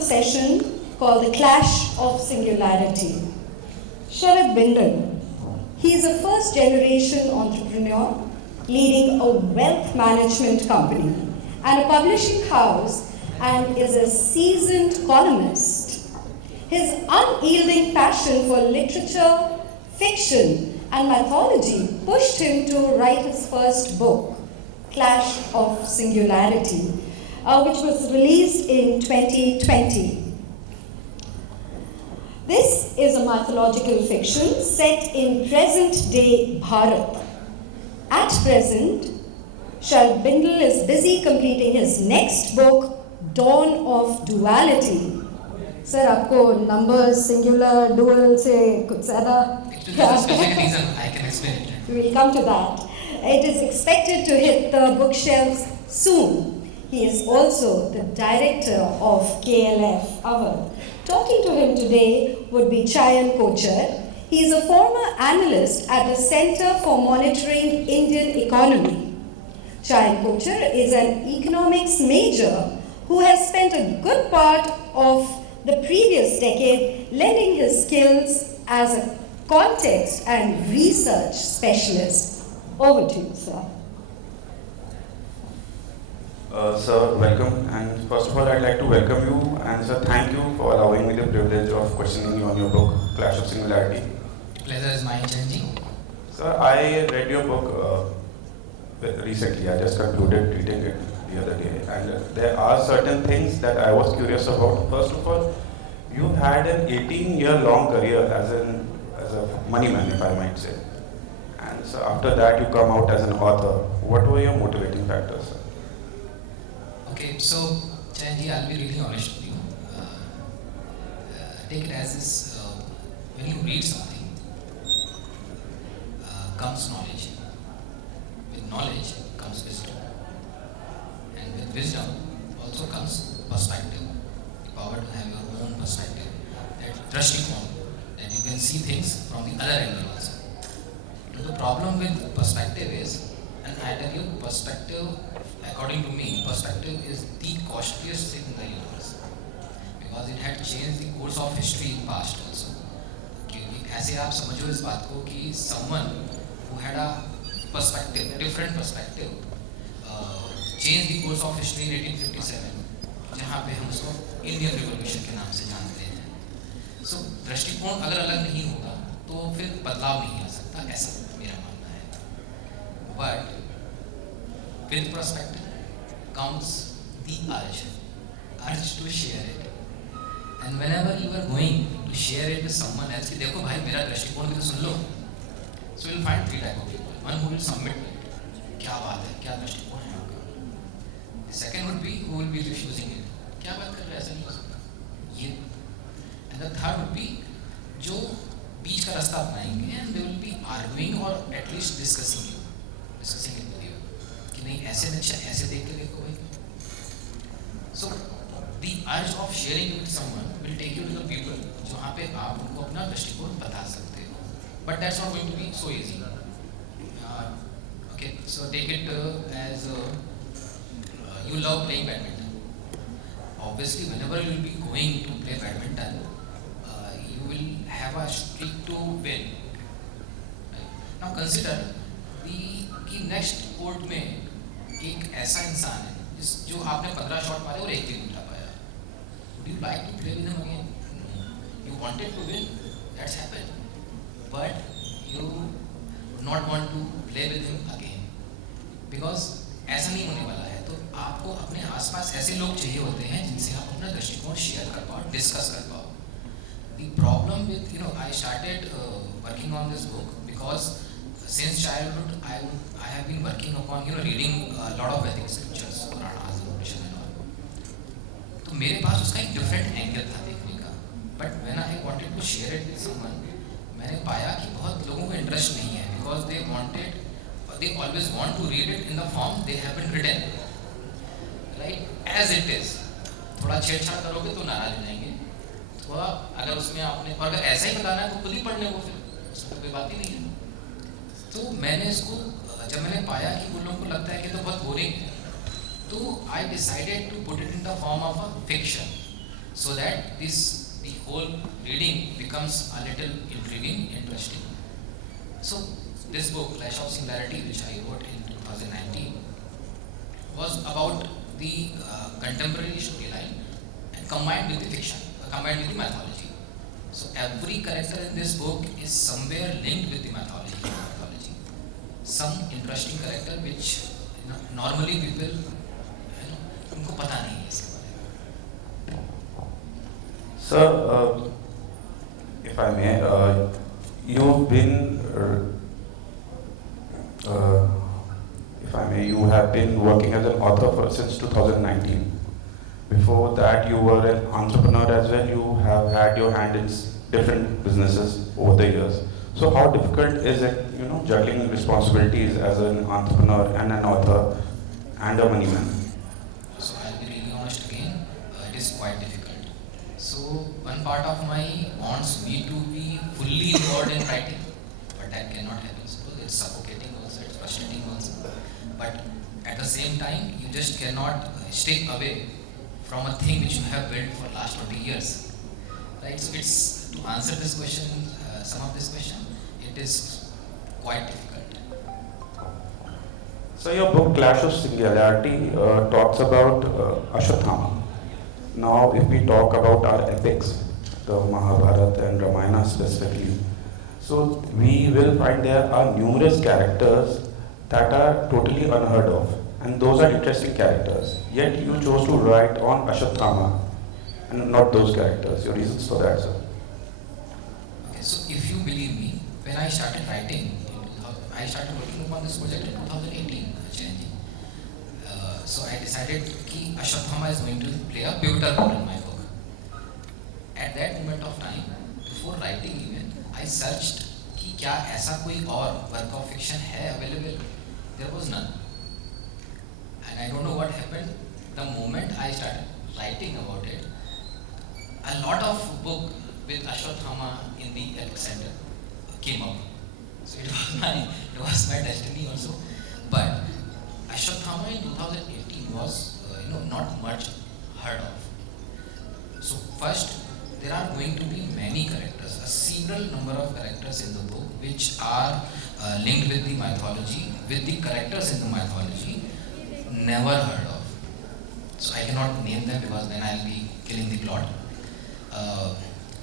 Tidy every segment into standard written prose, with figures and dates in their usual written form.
wonderful session called The Clash of Singularity. Sharad Bindal, he is a first generation entrepreneur leading a wealth management company and a publishing house, and is a seasoned columnist. His unyielding passion for literature, fiction, and mythology pushed him to write his first book, Clash of Singularity, which was released in 2020. This is a mythological fiction set in present-day Bharat. At present, Sharad Bindal is busy completing his next book, Dawn of Duality. Sir, आपको numbers, singular, dual से कुछ ज़्यादा? There's a specific reason, I can explain it. We will come to that. It is expected to hit the bookshelves soon. He is also the director of KLF Awadh. Talking to him today would be Chayan Kochar. He is a former analyst at the Center for Monitoring Indian Economy. Chayan Kochar is an economics major who has spent a good part of the previous decade lending his skills as a context and research specialist. Over to you, sir. Sir, welcome. And first of all, I'd like to welcome you. And sir, thank you for allowing me the privilege of questioning you on your book, Clash of Singularity. Pleasure is mine, Chanji. Sir, I read your book recently. I just concluded reading it the other day. And there are certain things that I was curious about. First of all, you had an 18-year-long career as a money man, if I might say. And so after that, you come out as an author. What were your motivating factors, sir? Okay, so Chanji, I'll be really honest with you. Take it as this: when you read something, comes knowledge. With knowledge comes wisdom, and with wisdom also comes perspective. The power to have your own perspective, that drashtikon, that you can see things from the other angle also. But the problem with perspective is, and I tell you, perspective, according to me, perspective is the costliest thing in the universe, because it had changed the course of history in past also. ऐसे आप समझो इस बात को कि someone who had a perspective, different perspective, changed the course of history in 1857, जहाँ पे हम उसको इंडियन रिवॉल्यूशन के नाम से जानते हैं. So दृष्टिकोण अगर अलग नहीं होगा तो फिर बदलाव नहीं आ सकता, ऐसा मेरा मानना है. But with perspective comes the urge to share it. And whenever you are going to share it with someone else, कि देखो भाई मेरा दृष्टिकोण भी तो सुन लो. So you will find three type of people. One who will submit it. क्या बात है, क्या दृष्टिकोण है आपका. The second would be who will be refusing it. क्या बात कर रहे हैं, ऐसा नहीं हो सकता. ये. And the third would be जो बीच का रास्ता अपनाएंगे and they will be arguing or at least discussing it with you. कि नहीं ऐसे नहीं, ऐसे देख के देखो भाई. So the urge of sharing with someone will take you to the people जहाँ पे आप उनको अपना दृष्टिकोण बता सकते हो. But that's not going to be so easy. Okay, so take it as you love playing badminton. Obviously, whenever you will be going to play badminton, you will have a streak to win. Right? Now consider कि next court में एक ऐसा इंसान है जो आपने 15 shot मारे और एक भी नहीं उठा पाया. Would you like to play with him again? You wanted to win, that's happened, but you would not want to play with him again, because ऐसा नहीं होने वाला है. तो आपको अपने आसपास ऐसे लोग चाहिए होते हैं जिनसे आप अपना दृष्टिकोण शेयर कर पाओ, डिस्कस कर पाओ. The problem with, I started working on this book because since childhood I have been working upon reading a lot of Vedic scriptures, Puranas, Upanishads and all. तो मेरे पास उसका एक different angle था देखने का. But when I wanted to share it with someone, मैंने पाया कि बहुत लोगों को इंटरेस्ट नहीं है, because they always want to read it in the form they have been written, right, as it is. थोड़ा छेड़छाड़ करोगे तो नाराज हो जाएंगे. थोड़ा अगर उसमें आपने, और अगर ऐसा ही बताना है तो खुद ही पढ़ने को, फिर उसमें कोई बात ही नहीं है. तो मैंने इसको, जब मैंने पाया कि उन लोगों को लगता है कि तो बहुत बोरिंग है, तो I decided to put it in the form of a fiction. so that the whole reading becomes a little intriguing, interesting. So this book, Clash of Singularity, which I wrote in 2019, was about the contemporary storyline and combined with the fiction, combined with the mythology. So every character in this book is somewhere linked with the mythology. Some interesting character which normally people उनको पता नहीं है इसके बारे में. Sir, if I may, you've been, if I may, you have been working as an author since 2019. Before that, you were an entrepreneur as well. You have had your hand in different businesses over the years. So, how difficult is it, juggling responsibilities as an entrepreneur and an author and a money man? So I'll be really honest again. It is quite difficult. So one part of my wants me to be fully involved in writing, but that cannot happen. So it's suffocating also, it's frustrating also. But at the same time, you just cannot stay away from a thing which you have built for last 20 years, right? So it's to answer this question, some of this question, it is quite difficult. So your book Clash of Singularity talks about Ashwatthama. Now if we talk about our epics, the Mahabharata and Ramayana specifically, so we will find there are numerous characters that are totally unheard of, and those are interesting characters. Yet you chose to write on Ashwatthama and not those characters. Your reasons for that, sir? Okay, so if you believe me, when I started writing, I started working upon this project in 2018. So I decided that Ashwatthama is going to play a pivotal role in my book. At that moment of time, before writing even, I searched कि क्या ऐसा कोई और work of fiction है available. There was none. And I don't know what happened. The moment I started writing about it, a lot of book with Ashwatthama in the epic center came up. So it was my destiny also. But Ashwatthama in 2018 was not much heard of. So first, there are going to be many characters, a several number of characters in the book which are linked with the mythology, with the characters in the mythology never heard of. So I cannot name them because then I'll be killing the plot.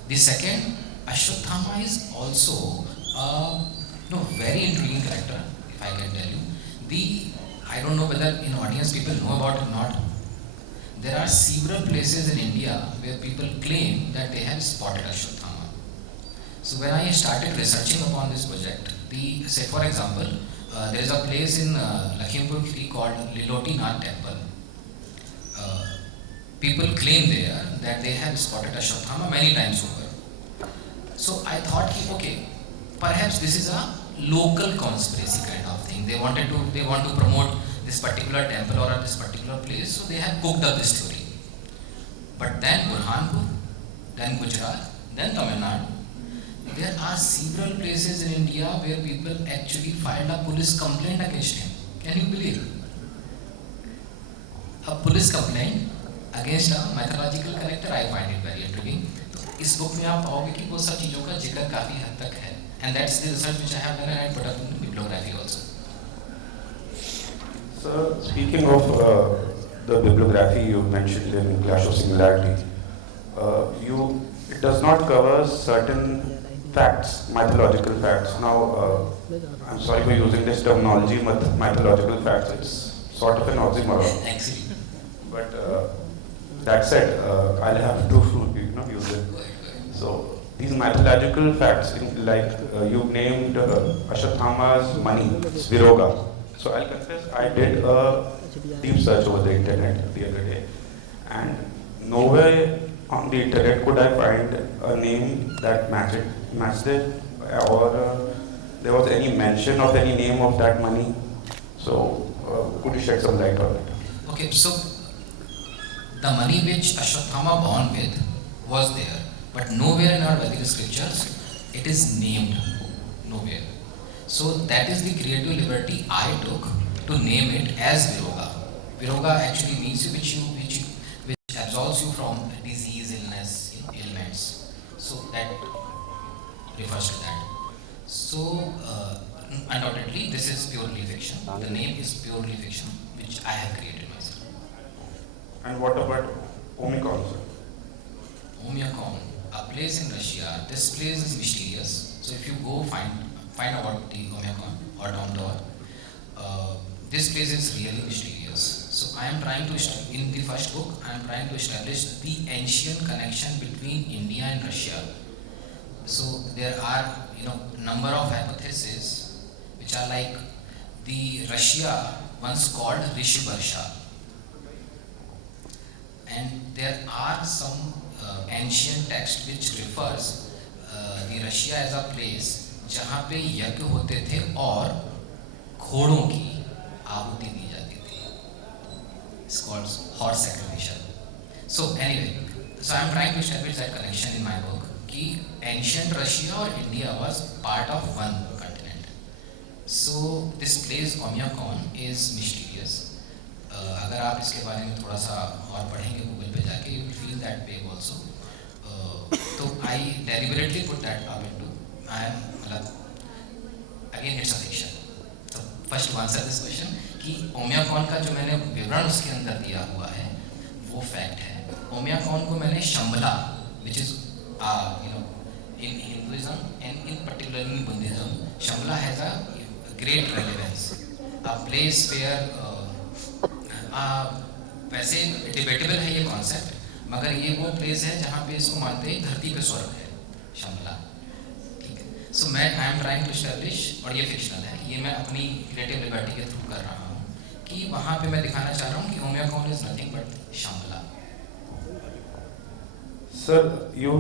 The second, Ashwatthama is also a very intriguing character, if I can tell you. I don't know whether in audience people know about it or not. There are several places in India where people claim that they have spotted Ashwatthama. So when I started researching upon this project, say for example, there is a place in Lakhimpur Kheri called Liloti Nath Temple. People claim there that they have spotted Ashwatthama many times over. So I thought, okay, perhaps this is a local conspiracy kind of thing. They want to promote this particular temple or this particular place, so they have cooked up this story. But then Burhanpur, then Gujarat, then Tamil Nadu, there are several places in India where people actually filed a police complaint against him. Can you believe? A police complaint against a mythological character, I find it very intriguing. इस book में आप पाओगे कि वो सब चीज़ों का जिक्र काफ़ी हद तक है. And that's the research which I have done, and I put up in the bibliography also. So, speaking of the bibliography you mentioned in Clash of Singularity, it does not cover certain facts, mythological facts. Now, I'm sorry for using this terminology, mythological facts. It's sort of an oxymoron. Actually. But that said, I'll have to use it. So, these mythological facts, you named Ashwatthama's money, Sviroga. So I'll confess, I did a deep search over the internet the other day, and nowhere on the internet could I find a name that matched it, or there was any mention of any name of that money. So could you shed some light on it? Okay, so the money which Ashwatthama born with was there, but nowhere in our Vedic scriptures it is named, nowhere. So that is the creative liberty I took to name it as Viroga. Viroga actually means which absolves you from disease, ailments. So that refers to that. So undoubtedly this is purely fiction. The name is purely fiction, which I have created myself. And what about Omicron, sir? Oymyakon, a place in Russia. This place is mysterious. So if you go find about the Oymyakon or Domdor, this place is really mysterious. So I am trying to in the first book I am trying to establish the ancient connection between India and Russia. So there are number of hypotheses which are like the Russia once called Rishibarsha, and there are some ancient text which refers the Russia as a place जहाँ पे यज्ञ होते थे और घोड़ों की आहुति दी जाती थी. It's called horse sacrificial. So anyway, so I am trying to establish that connection in my book कि ancient Russia और India was part of one continent. So this place Oymyakon is mysterious. अगर आप इसके बारे में थोड़ा सा और पढ़ेंगे गूगल पे जाके, you will feel that way also. तो I deliberately put that up into again it's a fiction. So first to answer this question कि ओम्याकॉन का जो मैंने विवरण उसके अंदर दिया हुआ है वो फैक्ट है. ओम्याकॉन को मैंने शंबला, which is in Hinduism and in particular in Buddhism, Shambhala has a great relevance. A place where वैसे डिबेटेबल है ये कॉन्सेप्ट, मगर ये वो प्लेस है जहाँ पे इसको मानते हैं धरती पे स्वर्ग है, शंबला. ठीक है. सो मैं I am trying to establish, और ये फिक्शनल है, ये मैं अपनी क्रिएटिव लिबर्टी के थ्रू कर रहा हूँ कि वहाँ पे मैं दिखाना चाह रहा हूँ कि Oymyakon is nothing but Shambhala. Sir, you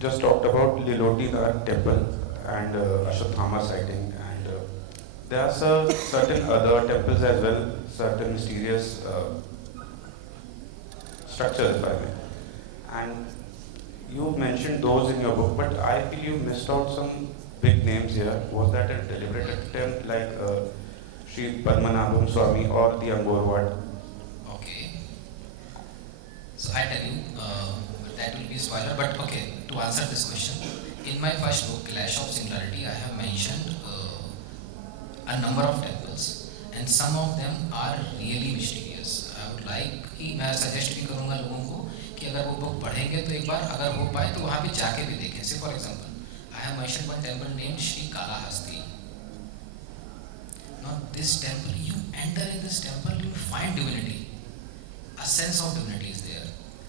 just talked about Liloti temple and Ashwatthama sighting, and there are certain other temples as well, certain mysterious structures, if I may. And you mentioned those in your book, but I feel you missed out some big names here. Was that a deliberate attempt, like Sri Padmanabham Swami or the Angkor Wat? Okay. So I tell you, that will be a spoiler, but okay, to answer this question, in my first book, Clash of Singularity, I have mentioned a number of temples, and some of them are really mysterious. I would like कि मैं suggest भी करूँगा लोगों को कि अगर वो book पढ़ेंगे तो एक बार अगर हो पाए तो वहाँ पे जाके भी देखें. से for example, I have mentioned one temple named Sri Kalahasti. Now this temple, you enter in this temple, you find divinity. A sense of divinity is there.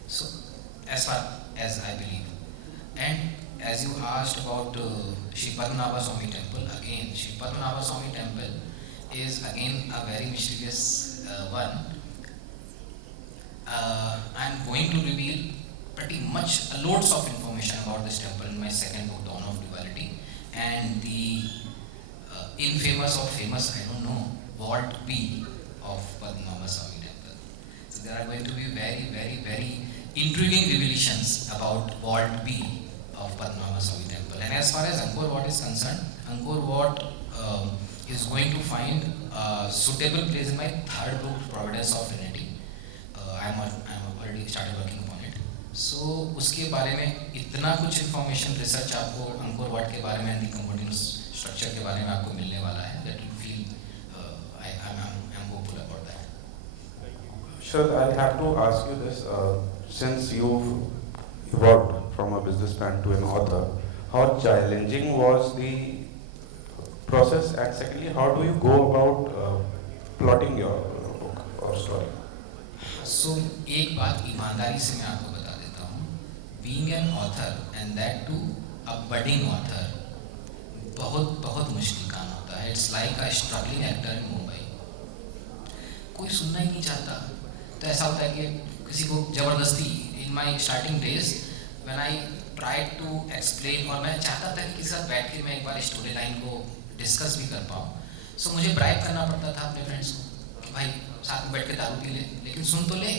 So as far as I believe. And as you asked about Sri Padmanabha Swami temple, again Sri Padmanabha Swami temple is again a very mysterious one. I am going to reveal pretty much loads of information about this temple in my second book, Dawn of Duality, and the infamous or famous, I don't know, Vault B of Padmanabha Swami temple. So there are going to be very, very, very intriguing revelations about Vault B of Padmanabha Swami temple. And as far as Angkor Wat is concerned, Angkor Wat is going to find a suitable place in my third book, Providence of Trinity. I am already started working upon it. So उसके बारे में इतना कुछ information research आपको Angkor Wat के बारे में, decomposing structure के बारे में आपको मिलने वाला है. That you feel I am hopeful about that. Sure, I have to ask you this. Since you've evolved from a businessman to an author, how challenging was the process, and secondly, how do you go about plotting your book or story? So एक बात ईमानदारी से मैं आपको बता देता हूँ, being an author and that too a budding author बहुत बहुत मुश्किल काम होता है. It's like a struggling actor in Mumbai. कोई सुनना ही नहीं चाहता, तो ऐसा होता है कि किसी को जबरदस्ती. In my starting days when I tried to explain, और मैं चाहता था कि किसी साथ बैठ के मैं एक बार स्टोरी लाइन को डिस्कस भी कर पाऊँ, so मुझे ब्राइब करना पड़ता था अपने फ्रेंड्स को कि भाई साथ में बैठ के दारू पी ले, लेकिन सुन तो ले.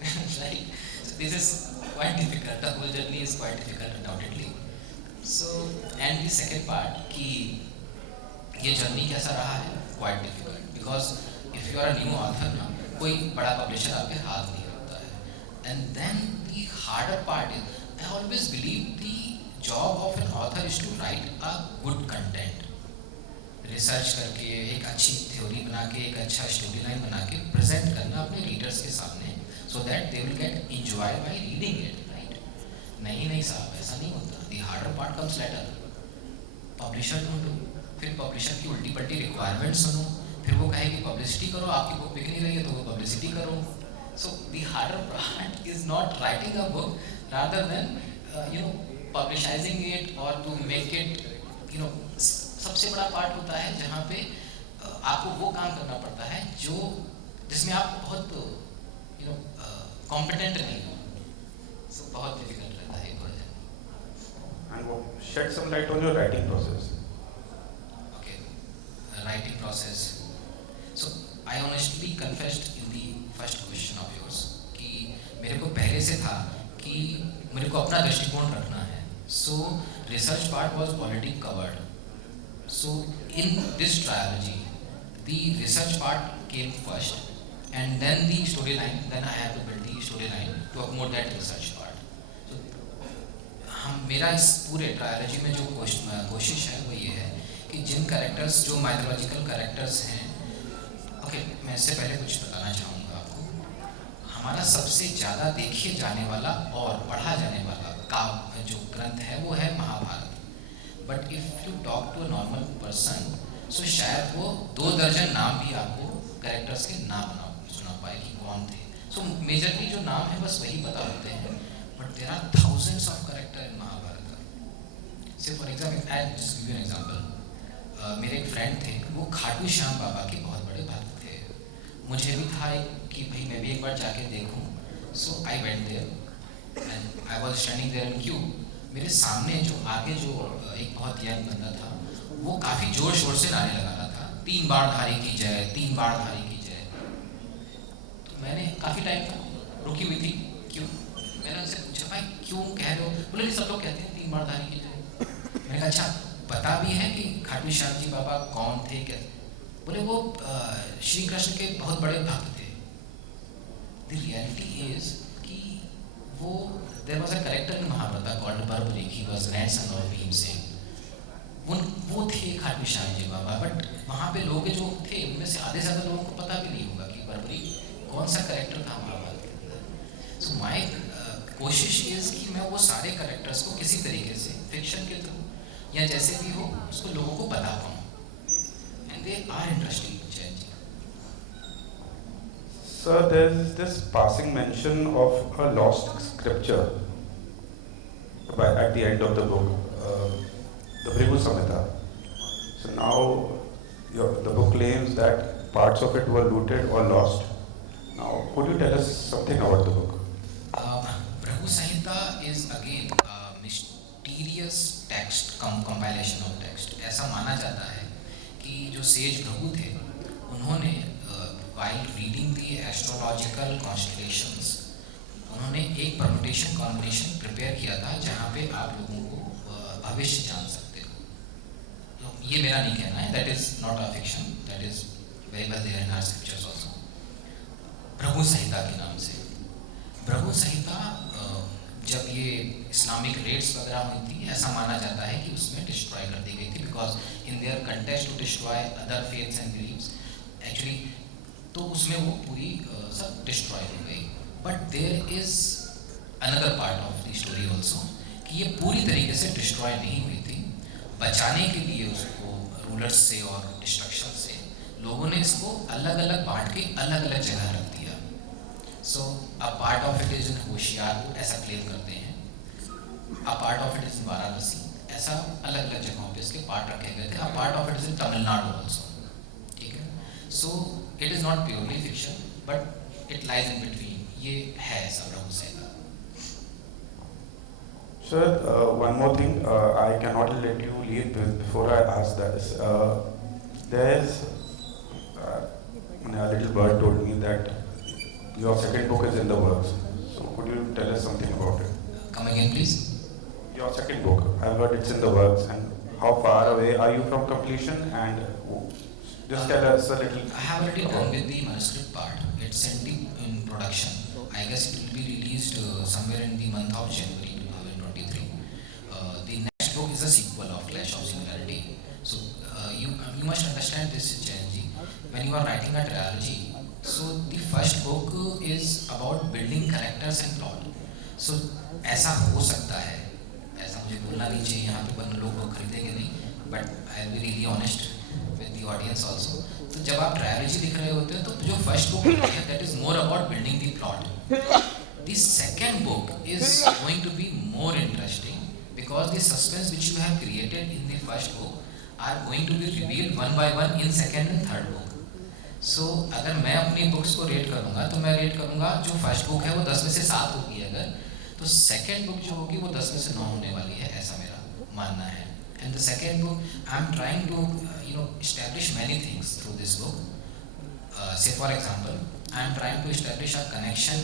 Right? So this is quite difficult. The whole journey is quite difficult, undoubtedly. So and the second part कि ये जर्नी कैसा रहा है, quite difficult, because if you are a new author ना, कोई बड़ा पब्लिशर आपके हाथ नहीं रखता है. And then the harder part is, I always believe the job of an author is to write a good content. Research करके एक अच्छी थ्योरी बना के एक अच्छा स्टोरी लाइन बना के प्रेजेंट करना अपने रीडर्स के सामने, so that they will get enjoy by reading it, right? नहीं साहब, ऐसा नहीं होता. The harder part comes later. Publisher ढूंढो, फिर पब्लिशर की उल्टी पल्टी रिक्वायरमेंट सुनो, फिर वो कहे कि पब्लिसिटी करो, आपकी बुक बिक नहीं रही है तो वो पब्लिसिटी करो. So the harder part is not writing a book rather than publicising it और टू मेक इट सबसे बड़ा पार्ट होता है जहाँ पे आपको वो काम करना पड़ता है जिसमें आप बहुत कॉम्पिटेंट नहीं हो. सो बहुत डिफिकल्ट रहता है ये project. And shed some light on your writing process. Okay, writing process. So I honestly confessed in the first question of yours कि मेरे को पहले से था कि मेरे को अपना दृष्टिकोण रखना है. So research part was already covered. So in this trilogy, the research part came first, and then the storyline. Then I have to build the storyline to accommodate that research part. So मेरा इस पूरे trilogy में जो कोशिश है वो ये है कि जिन कैरेक्टर्स जो माइथोलॉजिकल कैरेक्टर्स हैं, ओके, मैं इससे पहले कुछ बताना चाहूँगा आपको. हमारा सबसे ज़्यादा देखे जाने वाला और पढ़ा जाने वाला काव्य जो ग्रंथ है वो है Mahabharat. But if you talk to a normal person, so शायद वो 2 दर्जन नाम भी आपको कैरेक्टर्स के नाम सुना पाए कि कौन थे. सो मेजरली जो नाम है बस वही पता होते हैं, but there are thousands of character in Mahabharat. Say for example, I just give you an example. मेरे एक फ्रेंड थे, वो खाटू श्याम बाबा के बहुत बड़े भक्त थे. मुझे भी था कि भाई मैं भी एक बार जाके देखूं. So I went there and I was standing there in queue. मेरे सामने जो आगे जो एक बहुत यंग बंदा था, वो काफ़ी जोर शोर से नारे लगा रहा था, 3 बार धारी की जय, 3 बार धारी की जय. तो मैंने काफ़ी टाइम तक रुकी हुई थी, क्यों? मैंने उनसे पूछा, भाई क्यों कह रहे हो? बोले नहीं, सब लोग कहते हैं 3 बार धारी की जय. मैंने कहा अच्छा, पता भी है कि खाटू श्याम जी बाबा कौन थे क्या? बोले वो श्री कृष्ण के बहुत बड़े भक्त थे. द रियलिटी इज कि वो there was a character in Mahabharata called Barbarik. He was grandson of Bhimsen. वो थे खाटू श्याम जी बाबा. बट वहाँ पे लोग जो थे उनमें से आधे ज़्यादा लोगों को पता भी नहीं होगा कि बर्बरीक कौन सा कैरेक्टर था महाभारत के अंदर. सो माय कोशिश इज़ कि मैं वो सारे कैरेक्टर्स को किसी तरीके से फिक्शन के थ्रू या जैसे भी हो उसको लोगों को बता पाऊँ. And they are interesting. Sir, there is this passing mention of a lost scripture at the end of the book, the Bhrigu Samhita. So now the book claims that parts of it were looted or lost. Now, could you tell us something about the book? Bhrigu Samhita is again a mysterious text, compilation of text. ऐसा माना जाता है कि जो says Bhrigu थे उन्होंने while reading the astrological constellations, उन्होंने एक permutation combination prepare किया था जहाँ पे आप लोगों को भविष्य जान सकते हो. तो ये मेरा नहीं कहना है, that is not a fiction, that is very well there in our scriptures also. Bhrigu संहिता के नाम से. भृगु संहिता जब ये इस्लामिक रेड्स वगैरह हुई थी, ऐसा माना जाता है कि उसमें डिस्ट्रॉय कर दी गई थी, because in their contest to destroy other faiths and beliefs. Actually तो उसमें वो पूरी सब डिस्ट्रॉय हो गई. But there is another part of the story also कि ये पूरी तरीके से डिस्ट्रॉय नहीं हुई थी. बचाने के लिए उसको रूलर्स से और डिस्ट्रक्शन से लोगों ने इसको अलग अलग बांट के अलग अलग जगह रख दिया. So a part of it is in Hoshiarpur, ऐसा क्लेम करते हैं. A part of it is in Varanasi, ऐसा अलग अलग जगहों पे इसके पार्ट रखे गए थे. अ part of it is in Tamil Nadu also. ठीक है. So it is not purely fiction, but it lies in between. ये है सब रंग से. Sir, one more thing, I cannot let you leave before I ask this. There's a little bird told me that your second book is in the works. So could you tell us something about it? Come again, please. Your second book, I've heard it's in the works, and how far away are you from completion? And just tell us a little. I have already done with the manuscript part. It's in production. I guess it will be released somewhere in the month of January 2023. The next book is a sequel of Clash of Singularity. So you must understand this, Charanji. When you are writing a trilogy, so the first book is about building characters and plot. So ऐसा हो सकता है, ऐसा मुझे बोलना नहीं चाहिए यहाँ पे, वरना लोग वो खरीदेंगे नहीं, but I will be really honest with the audience also. तो जब आप ट्रायोलॉजी लिख रहे होते हो तो जो फर्स्ट बुक है that is more about building the plot. The second book is going to be more interesting because the suspense which you have created in the first book are going to be revealed one by one in second and third book. So अगर मैं अपनी books को rate करूँगा तो मैं rate करूँगा जो first book है वो 10 में से 7 होगी, अगर तो सेकेंड बुक जो होगी वो 10 में से 9 होने वाली है, ऐसा मेरा मानना है. And the second book I am trying to establish many things through this book. Say for example, I am trying to establish a connection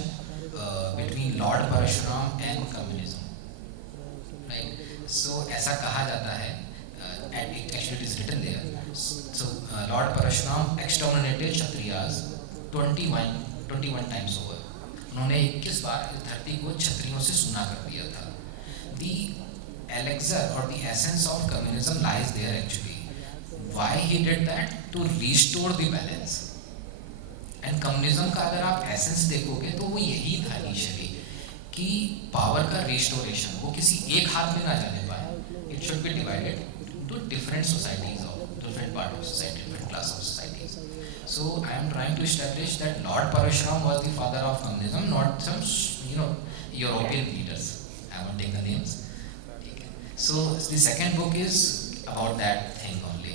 between Lord Parashuram and communism. Right? So ऐसा कहा जाता है, and actually it is written there. So Lord Parashuram exterminated Kshatriyas 21 times over. उन्होंने 21 बार इस धरती को क्षत्रियों से सुना कर दिया था. The elixir or the essence of communism lies there actually. Why he did that? To restore the balance. And communism का अगर आप essence देखोगे तो वो यही था initially कि power का restoration, वो किसी एक हाथ में ना जाने पाए. It should be divided into different societies or different part of society, different class of societies. So I am trying to establish that Lord Parashuram was the father of communism, not some European leaders. I won't take the names. So the second book is about that thing only.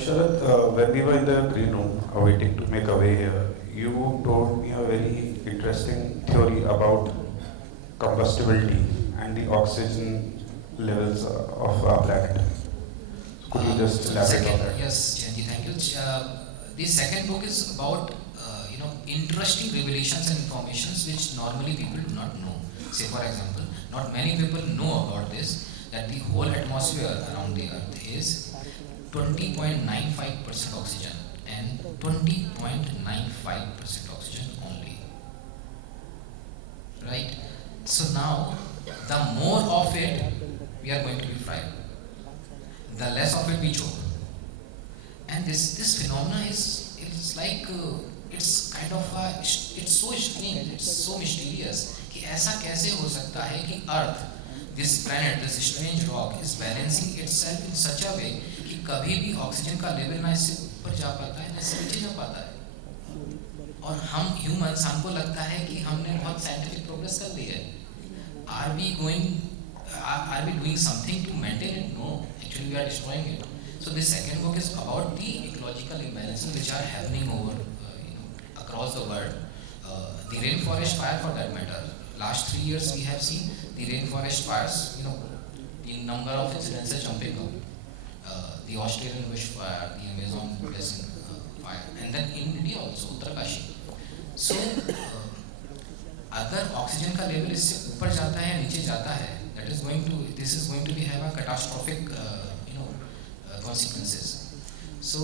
Sharad, when we were in the green room waiting to make our way here, you told me a very interesting theory about combustibility and the oxygen levels of our planet. Could you just elaborate on that? Yes, Janji, thank you. The second book is about interesting revelations and informations which normally people do not know. Say for example, not many people know about this, that the whole atmosphere around the earth is 20.95% oxygen and 20.95% oxygen only. Right? So now, the more of it we are going to be fried, the less of it we choke. And this phenomena it's like it's kind of it's so strange, it's so mysterious कि ऐसा कैसे हो सकता है कि अर्थ, this planet, this strange rock is balancing itself in such a way कि कभी भी ऑक्सीजन का लेवल ना इससे ऊपर जा पाता है ना इससे नीचे जा पाता है. और हम ह्यूमंस, हमको लगता है कि हमने बहुत साइंटिफिक प्रोग्रेस कर ली है. Are we doing something to maintain it? No, actually we are destroying it. So this second book is about the ecological imbalances which are happening over across the world. The rainforest fire, for that matter, last 3 years we have seen the rainforest fires, the number of incidents are jumping up. The Australian bushfire, the Amazon basin fire, and then in India also, Uttarakhand. So अगर oxygen का level इससे ऊपर जाता है या नीचे जाता है, this is going to be have a catastrophic consequences. So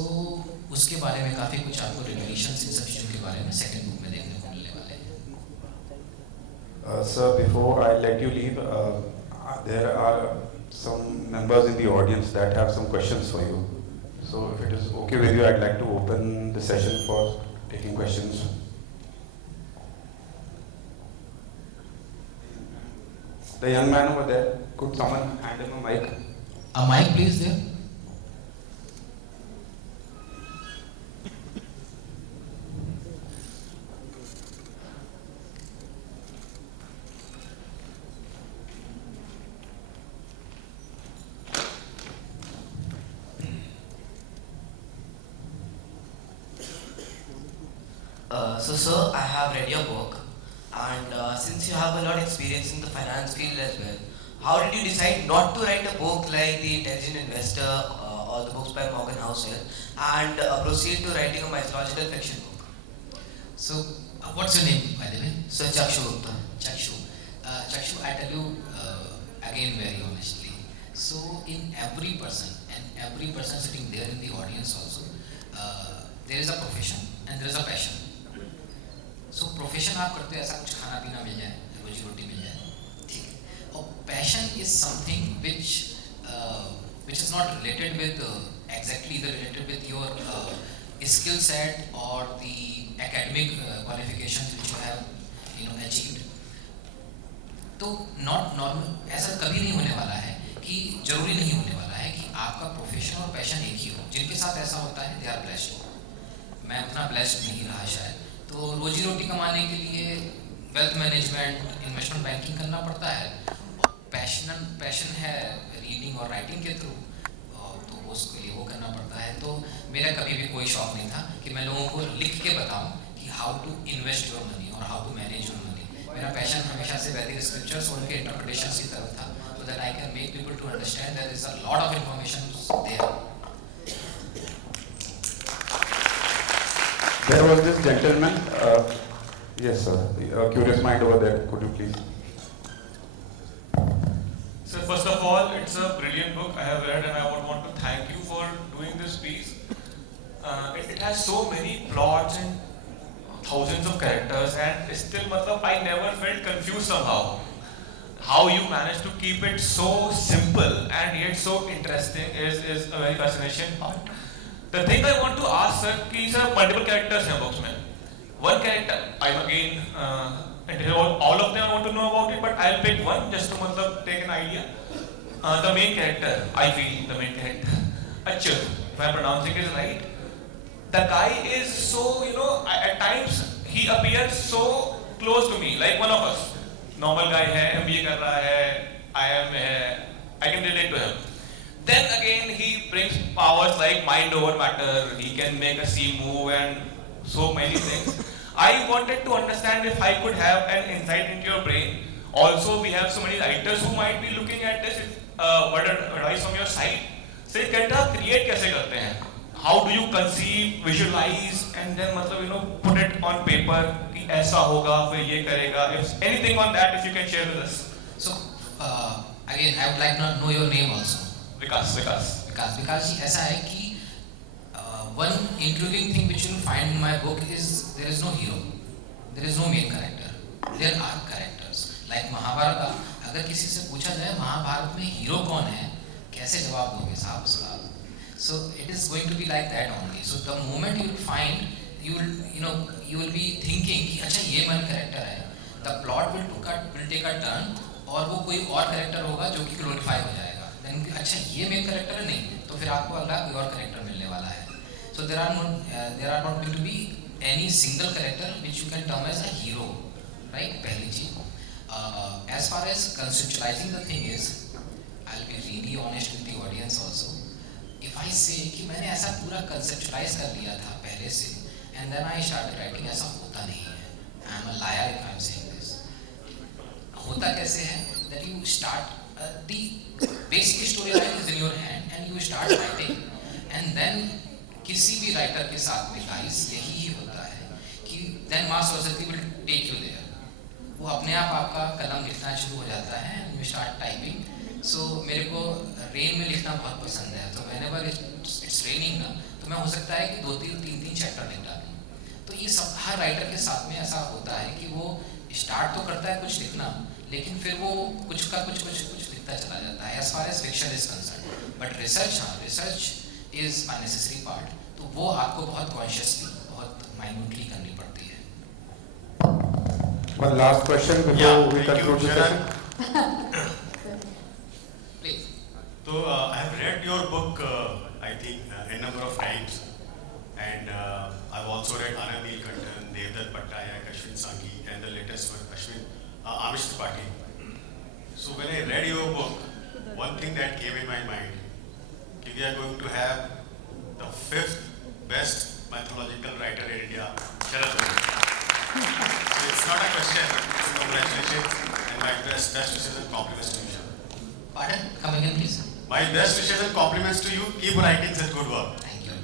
उसके बारे में काफी कुछ आपको revelations इन सब चीजों के बारे में सेकंड बुक में देखने को मिलने वाले हैं. Sir, before I let you leave, there are some members in the audience that have some questions for you. So if it is okay with you, I'd like to open the session for taking questions. The young man over there, could someone hand him a mic? A mic please there. So sir, I have read your book, and since you have a lot of experience in the finance field as well, how did you decide not to write a book like The Intelligent Investor or the books by Morgan Housel and proceed to writing a mythological fiction book? So what's your name, by the way? Sir, Chakshu Gupta. Chakshu. Chakshu, I tell you again very honestly. So in every person, and every person sitting there in the audience also, there is a profession and there is a passion. So profession आप करते हो ऐसा कुछ खाना पीना मिल जाए, रोजी रोटी मिल जाए, ठीक है. और passion is something which is not related with exactly either related with your skill set or the academic qualifications which you have achieved. तो नॉट नॉर्मल ऐसा कभी नहीं होने वाला है कि जरूरी नहीं होने वाला है कि आपका प्रोफेशन और पैशन एक ही हो. जिनके साथ ऐसा होता है दे आर ब्लेस्ड. मैं उतना ब्लेस्ड नहीं रहा शायद. तो रोजी रोटी कमाने के लिए वेल्थ मैनेजमेंट, इन्वेस्टमेंट बैंकिंग करना पड़ता है. पैशन है रीडिंग और राइटिंग के थ्रू, तो उसके लिए वो करना पड़ता है. तो मेरा कभी भी कोई शौक नहीं था कि मैं लोगों को लिख के बताऊं कि how to invest your money और how to manage your money. मेरा पैशन हमेशा से वैदिक स्क्रिप्चर्स और उनके इंटरप्रिटेशंस की तरफ था, so that I can make people to understand there is a lot of information there. There was this gentleman, yes sir, a curious mind over there, could you please? So first of all, it's a brilliant book I have read, and I would want to thank you for doing this piece. It has so many plots and thousands of characters, and still, matlab, I never felt confused somehow. How you managed to keep it so simple and yet so interesting is a very fascination part. The thing I want to ask, sir, कि sir multiple characters हैं books में. One character, I'm again. All of them I want to know about it, but I'll pick one just to take an idea. The main character, I feel the main character, Achyut, if I'm pronouncing it right. The guy is so, at times he appears so close to me, like one of us. Normal guy hai, MBA kar raha hai, IIM mein hai, I can relate to him. Then again he brings powers like mind over matter, he can make a sea move and so many things. I wanted to understand if I could have an insight into your brain. Also, we have so many writers who might be looking at this. What advice from your side? Say, character create कैसे करते हैं? How do you conceive, visualize, and then put it on paper कि ऐसा होगा, फिर ये करेगा. If anything on that, if you can share with us. So again, I would like to know your name also. Vikas. Because ऐसा है कि one intriguing thing which you will find in my book is there is no hero, there is no main character, there are characters. Like Mahabharat, अगर किसी से पूछा जाए महाभारत में hero कौन है, कैसे जवाब दोगे साहब उसका? So it is going to be like that only. So the moment you will find, you will be thinking कि अच्छा ये main character है. The plot will take a turn और वो कोई और character होगा जो कि glorify हो जाएगा. Then अच्छा ये main character नहीं, तो फिर आपको अगला कोई और character मिलने वाला है. So there are not going to be any single character which you can term as a hero, right? पहली चीज. As far as conceptualizing the thing is, I'll be really honest with the audience also. If I say कि मैंने ऐसा पूरा conceptualize कर लिया था पहले से, and then I started writing, ऐसा होता नहीं है. I am a liar if I am saying this. होता कैसे है? That you start the basic storyline is in your hand and you start writing, and then किसी भी राइटर के साथ में गाइस यही होता है कि then माँ Saraswati will take you there. वो अपने आप आपका कलम लिखना शुरू हो जाता है and you start typing. So मेरे को रेन में लिखना बहुत पसंद है. तो whenever it's raining ना, तो मैं हो सकता है कि 2-3 चैप्टर लिख डालूँ. तो ये सब हर राइटर के साथ में ऐसा होता है कि वो स्टार्ट तो करता है कुछ लिखना, लेकिन फिर वो कुछ लिखता चला जाता है. As far as fiction is concerned, but research is a necessary part. तो वो आपको बहुत consciously, बहुत minutely करनी पड़ती है. One last question before we conclude the session. Please. So I have read your book, I think, a number of times, and I've also read Anand Neelkantan, Devdutt Pattanayak, Ashwin Sanghi, and the latest one, Amish Tripathi. So when I read your book, one thing that came in my mind, we are going to have the 5th best mythological writer in India, Sharad Modi. So it's not a question, it's a congratulations, and my best wishes and compliments to you, sir. Pardon? Come again, please. My best wishes and compliments to you. Keep writing such good work. Thank you.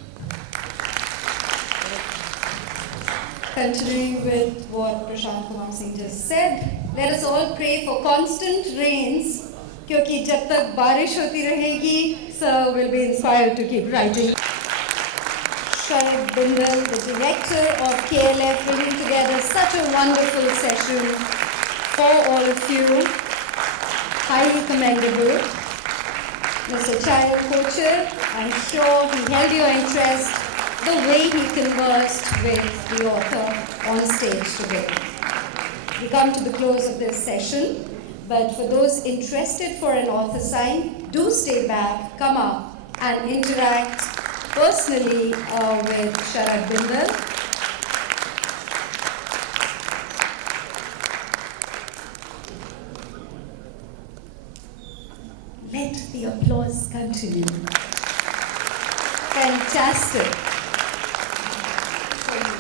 Continuing with what Prashant Kumar Singh just said, let us all pray for constant rains, क्योंकि जब तक बारिश होती रहेगी, sir will be inspired to keep writing. Sharad Bindal, the director of KLF, bringing together such a wonderful session for all of you. Highly commendable. Mr. Chayan Kochar, I'm sure he held your interest the way he conversed with the author on stage today. We come to the close of this session, but for those interested for an author sign, do stay back, come up and interact personally with Sharad Bindal. Let the applause continue. Fantastic.